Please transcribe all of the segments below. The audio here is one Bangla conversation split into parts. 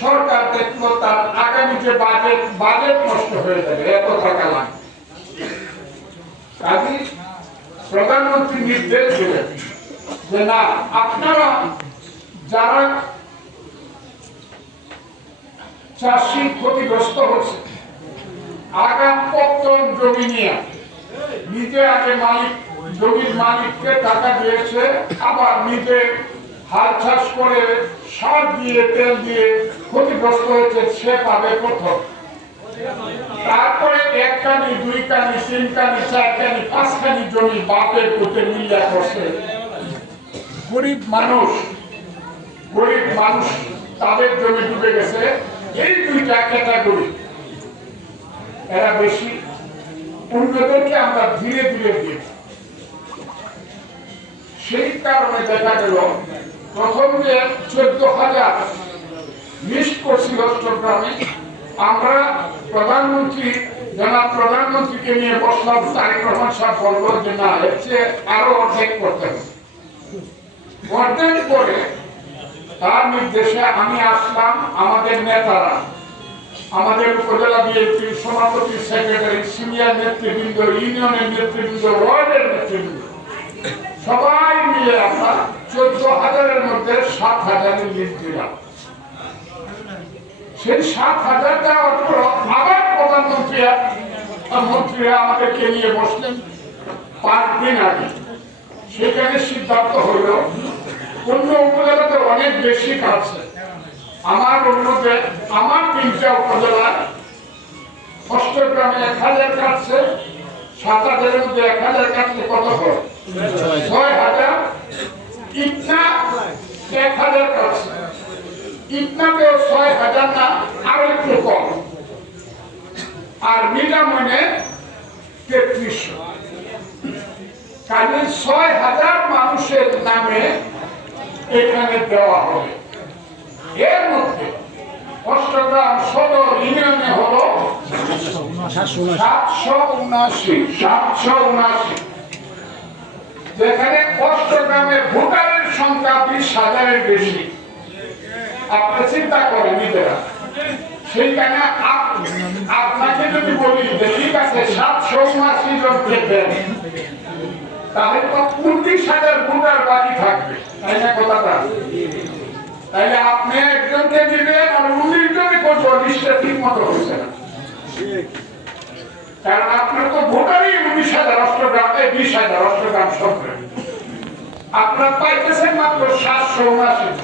সরকার দেখলো তার আগামী যে বাজেট নষ্ট হয়ে যাবে, এত টাকা লাগবে। কাজী প্রধানমন্ত্রী নির্দেশ দিলেন যে না, আপনারা যারা চাষি ক্ষতিগ্রস্ত হচ্ছে, আগামপত্র জমি নিয়ে নিজে আগে জমির মালিককে টাকা দিয়েছে, আবার নিজে হাল চাষ করে সার দিয়ে তেল দিয়ে ক্ষতিগ্রস্ত হয়েছে, সে পাবে প্রথম। তারপরে 1 কানি 2 কানি 3 কানি 4 কানি 5 কানি জমি বাপের পুতে মিলিয়া করছে। গরিব মানুষ তাদের জমি ডুবে গেছে। এই দুইটা ক্যাটাগরি, এরা বেশি, অন্যদেরকে আমরা ধীরে ধীরে দিই। সেই কারণে দেখা গেল প্রথম যে 14,000 লিস্ট করছিল চট্টগ্রামে, আমরা প্রধানমন্ত্রীকে নিয়ে বসলাম। তারেক রহমান সাহেব বলল যে না, এর চেয়ে আরো অর্ধেক করতে হবে। অর্ধেক করে তার নির্দেশে আমি আসলাম, আমাদের নেতারা, আমাদের উপজেলা বিএনপির সভাপতি, সেক্রেটারি, সিনিয়র নেতৃবৃন্দ, ইউনিয়নের নেতৃবৃন্দ, ওয়ার্ডের নেতৃবৃন্দ, সবাই মিলে আমরা 14,000-এর মধ্যে 7,000-এর লিস্ট দিলাম। সেই 7,000 দেওয়ার পর আবার মন্ত্রীরা আমাদেরকে নিয়ে বসলেন 5 দিন আগে। সেখানে সিদ্ধান্ত হলো অন্য উপজেলাতে অনেক বেশি কাটছে, আমার 3টা উপজেলা, অষ্টগ্রামে 1000 কাটছে, 7,000-এর মধ্যে 1000 কাটলে কত হয়? 6,000। ইটনা 1000 কাটছে, ইটনাতেও 6,000 না, আরো একটু কম। আর মিলামনে 3300। কাজে 6,000 মানুষের নামে এখানে দেওয়া হবে। এর মধ্যে অষ্টগ্রাম সদর ইউনিয়নে হলো 779। যেখানে অষ্টগ্রামের ভোটারের সংখ্যা 20,000-এর বেশি। আপনি চিন্তা করেন নিজেরা, সেইখানে আপনাকে যদি বলি যে ঠিক আছে 779 জন দেবেন, তাহলে তো 19,000 ভোটার বাকি থাকবে, তাই না কথাটা? তাইলে আপনি একজনকে দিবেন আর 19 জনকে করবো, লিস্টটা ঠিক মতো হচ্ছে না। কারণ আপনার তো ভোটারই 19,000, অষ্টগ্রামে 20,000, অষ্টগ্রাম সরকার আপনার পাইতেছেন মাত্র 779।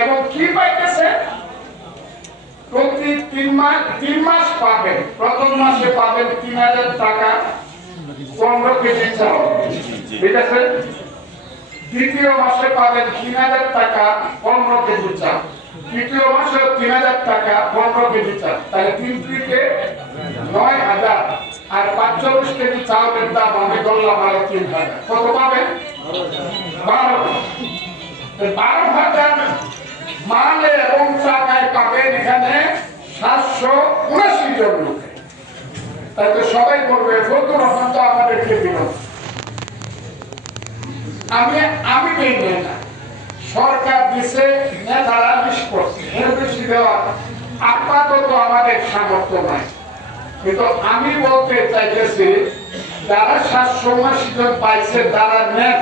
এবং কি পাইতেছেন? প্রতি 3 মাস পাবেন। প্রথম মাসে পাবেন 3,000 টাকা, 15 কেজি চাল, ঠিক আছে? দ্বিতীয় মাসে পাবেন 3,000 টাকা, 15 কেজি চাল। তৃতীয় মাসে 3,000 টাকা, 15 কেজি চাল। তাহলে 3 থেকে 9,000। আর 45 কেজি চালের দাম আমি ধরলাম আরো 3,000। কত পাবেন? 12,000 মালে এবং টাকায় পাবেন এখানে 779 জন লোক। তাই তো সবাই বলবে ফজলুর রহমান তো আমাদেরকে দিল। আমি দেই না, সরকার দিছে, নেতারা লিস্ট করছে। এর বেশি দেওয়া আপাতত আমাদের সামর্থ্য নাই। কিন্তু আমি বলতে চাইতেছি, যারা 779 জন পাইছে, যারা নেন,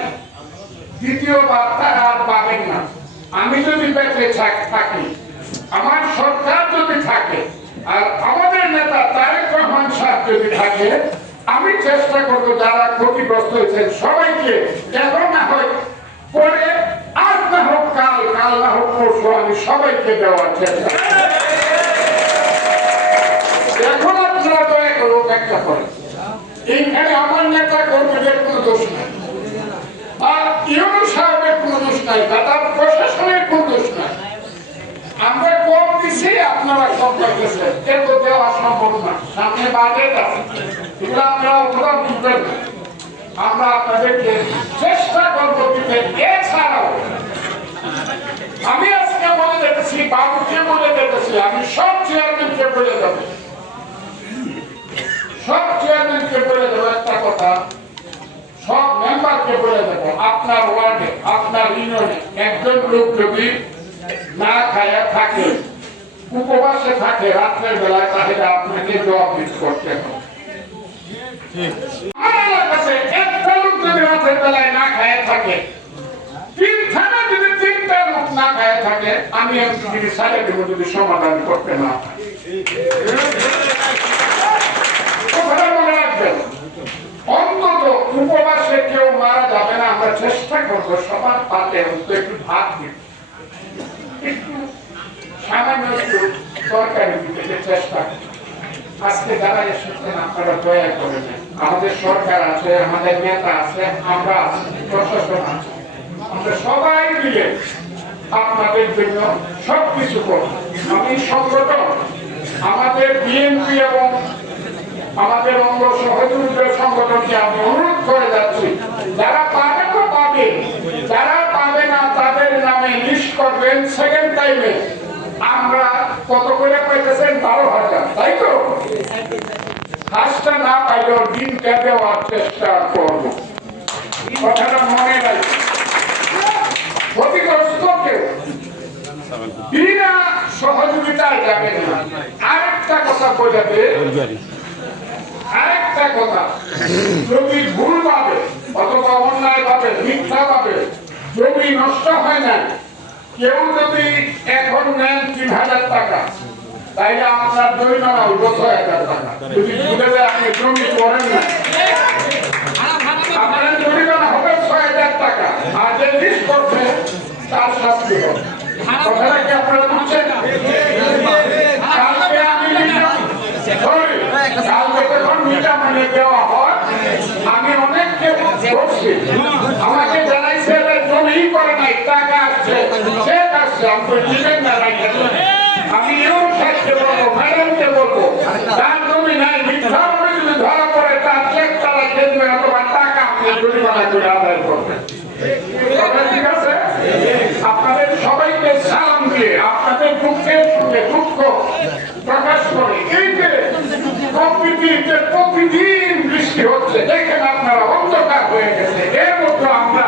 দ্বিতীয়বার তারা আর পাবেন না। আমি যদি বেঁচে থাকি, আমার সরকার যদি থাকে, আর আমাদের নেতা তারেক রহমান সাহেব যদি থাকে, আমি চেষ্টা করবো যারা ক্ষতিগ্রস্ত হয়েছেন সবাইকে, এখন না হয় পরে, আজ না হোক কাল, কাল না হোক পরশু, আমি সবাইকে দেওয়ার চেষ্টা করব। এখন আপনারা দয়া করে ব্যাখ্যা করেন, এইখানে আমার নেতা কর্মীদের কোনো দোষ নাই, আর ইউনুস সাহেবের কোনো দোষ নাই, তার প্রশাসনের কোনো দোষ নাই। আমরা কম দিচ্ছি, আপনারা সব পাইতেছেন, এত দেওয়া সম্ভব না। সামনে বাজেট আছে, এগুলো আপনারা অথবা বুঝবেন না। আমরা আপনাদেরকে চেষ্টা করবো দিতে। এছাড়াও আমি আজকে বলে দেখেছি, বাবুকে বলে দেখেছি, আমি সব চেয়ারম্যানকে বলে দেবো, একটা কথা, সব মেম্বারকে বলে দেবো, আপনার ওয়ার্ডে, আপনার ইউনিয়নে একজন লোক যদি না খায়া থাকে, উপবাসে থাকে রাত্রের বেলায়, তাহলে আপনাকে জবাব দিতে করতে হবে। আমার এলাকাতে একটা লোক যদি রাতের বেলায় না খায়া থাকে, তিন থানা যদি তিনটা লোক না খায়া থাকে, আমি এমপিকে সাইডে দেবো যদি সমাধান করতে না পারি। কথাটা মনে রাখবেন, অন্তত উপবাসে কেউ মারা যাবে না। আমরা চেষ্টা করবো সবার পাতে একটু ভাত দিতে, একটু সামান্য একটু তরকারি দিতে চেষ্টা করবো। আজকে যারা এসেছেন আপনারা দয়া করে নেন, আমাদের সরকার আছে, আমাদের নেতা আছে, আমরা আছি, প্রশাসন আছে, আমরা সবাই মিলে আপনাদের জন্য সবকিছু করব। আমি সংগঠন, আমাদের বিএনপি এবং আমাদের অঙ্গ সহযোগিতা সংগঠনকে আমি অনুরোধ করে যাচ্ছি, যারা পাবে তো পাবে, যারা পাবে না তাদের নামে লিস্ট করবেন। সেকেন্ড টাইমে আমরা কত করে পাইতেছেন? 12,000, তাই তো? কাজটা না পাইলেও দিনটা দেওয়ার চেষ্টা করব। কথাটা মনে রাখি, ক্ষতিগ্রস্ত কেউ বিনা সহযোগিতায় যাবে না। আরেকটা কথা বোঝাবে, আরেকটা কথা, যদি ভুল পাবে অথবা অন্যায় পাবে, মিথ্যা পাবে, জমি নষ্ট হয় না, কেউ যদি এখন নেন 3,000 টাকা, তাইলে আপনার জরিমানা হইব 6,000 টাকা। যদি ভুলে যায় আপনি জমি করেন না, আপনার জরিমানা হবে 6,000 টাকা, আর যে লিস্ট করছে তার শাস্তি হবে। কথাটা কি আপনারা বুঝছেন? কালকে আমি যখন মিটামানে দেওয়া হয়, আমি অনেককে বলছি, আমাকে জানাইছে জমি করে নাই, টাকা আসছে, চেক আসছে, আপনি দিবেন না। আমি এও সাথে বলবো, ম্যাডামকে বলবো, তার জমি নাই, মিথ্যা ভাবে যদি ধরা পড়ে তার চেক তারা খেলবেন অথবা টাকা আপনি জরিমানা করে আদায় করবেন। ঠিক আছে? আপনাদের সবাইকে সালাম দিয়ে, আপনাদের দুঃখের সঙ্গে দুঃখ প্রকাশ করে, এই যে প্রকৃতিতে প্রতিদিন বৃষ্টি হচ্ছে, দেখেন আপনারা অন্ধকার হয়ে গেছে, এর মধ্যে আমরা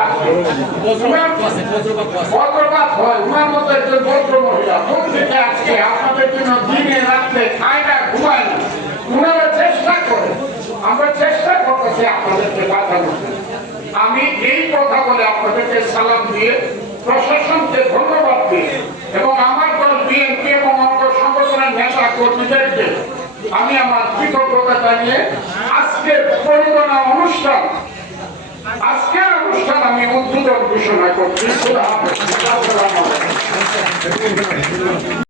বজ্রপাত হয়। উনার মতো একজন ভদ্র মহিলা কোন থেকে আজকে আপনাদের জন্য দিনে রাত্রে খায় না, ঘুমায় না, উনারা চেষ্টা করে, আমরা চেষ্টা করতেছি আপনাদেরকে বাঁচানোর। আমি এই কথা বলে আপনাদেরকে সালাম দিয়ে, প্রশাসনকে ধন্যবাদ দিয়ে এবং আমার দল বিএনপি এবং অঙ্গ সংগঠনের নেতা কর্মীদেরকে আমি আমার কৃতজ্ঞতা জানিয়ে আজকের প্রণোদনা অনুষ্ঠান, আজকের অনুষ্ঠান আমি উদ্বোধন ঘোষণা করছি।